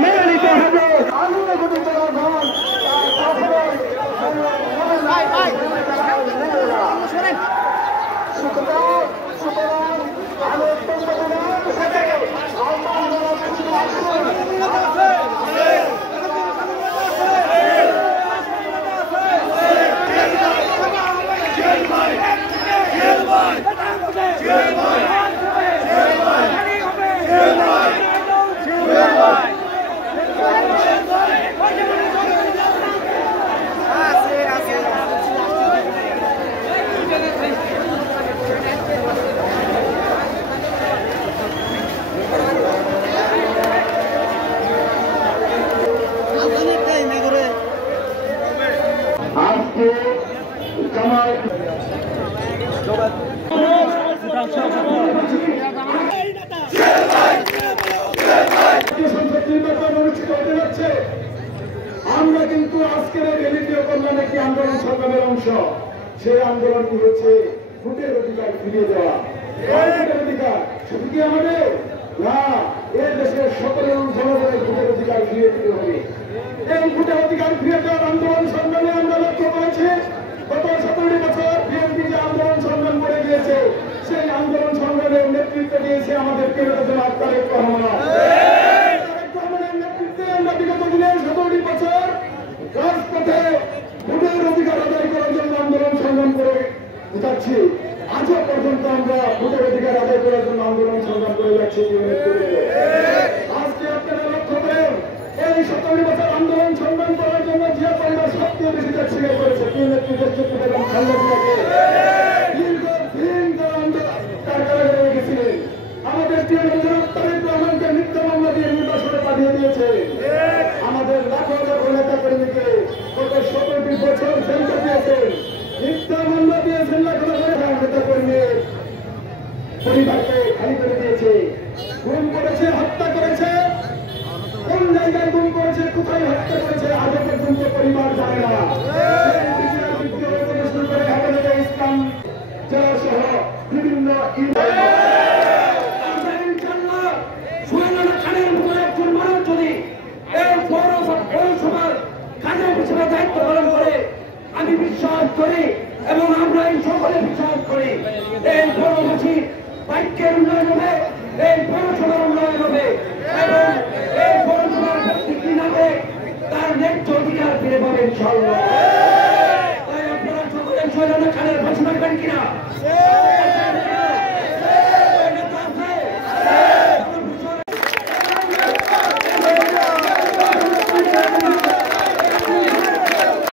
মেনে নিতে হবে। আমরা কিন্তু আজকের রেলিটিও করলাম একটি আন্দোলন সংগ্রামের অংশ। সেই আন্দোলনটি হচ্ছে ভোটের অধিকার ফিরিয়ে দেওয়া। ভোটের অধিকার শুধু কি আমাদের না, এই দেশের সকল জনগণের ভোটের অধিকার ফিরিয়ে দিতে হবে। এই ভোটের অধিকার ফিরিয়ে দেওয়ার আন্দোলন সংগ্রামে আমরা লক্ষ্য করেছি গত 17 বছর বিএনপি যে আন্দোলন সংগ্রাম করে গিয়েছে, সেই আন্দোলন সংগ্রামের নেতৃত্ব দিয়েছে আমাদের প্রিয়তম তারেক রহমান। আমরা বিগত দিনে 17 বছর রাজপথে ভোটের অধিকার আদায় করার জন্য আন্দোলন সংগ্রাম করে যাচ্ছি। আজও পর্যন্ত আমরা ভোটের অধিকার আদায় করার জন্য আন্দোলন সংগ্রাম করে যাচ্ছি। আজকে আপনারা লক্ষ্য করেন, এই 17 বছর আন্দোলন সংগ্রাম করার জন্য যে পরিবার সবচেয়ে বেশি ত্যাগ স্বীকার করেছে আমাদের তারেক রহমানকে মিথ্যা মামলা দিয়ে নির্বাসনে পাঠিয়ে দিয়েছে। আমাদের লাখো লাখো নেতা কর্মীকে গত 17 বছর জেল দিয়েছেন, মিথ্যা মামলা দিয়েছেন। লাখো লাখো নেতা কর্মীর পরিবারকে খালি করে দিয়েছে, গুম করেছে, হত্যা করেছে। কোন জায়গায় গুম করেছে, কোথায় হত্যা করেছে আজও পর্যন্ত পরিবার জানে না। ইসলাম জেলা সহ বিভিন্ন দায়িত্ব পালন করে আমি বিশ্বাস করি এবং আমরা এই সকলে বিশ্বাস করি এই পৌরবাসী বাক্যের উন্নয়ন হবে, এই পৌরসভার উন্নয়ন হবে এবং এই পৌরসভার ব্যক্তি নামে তার ন্যায্য অধিকার ফিরে পাবে ইনশাআল্লাহ। তাই আপনারা সকলে 6 খানের ঘোষণা করেন কিনা?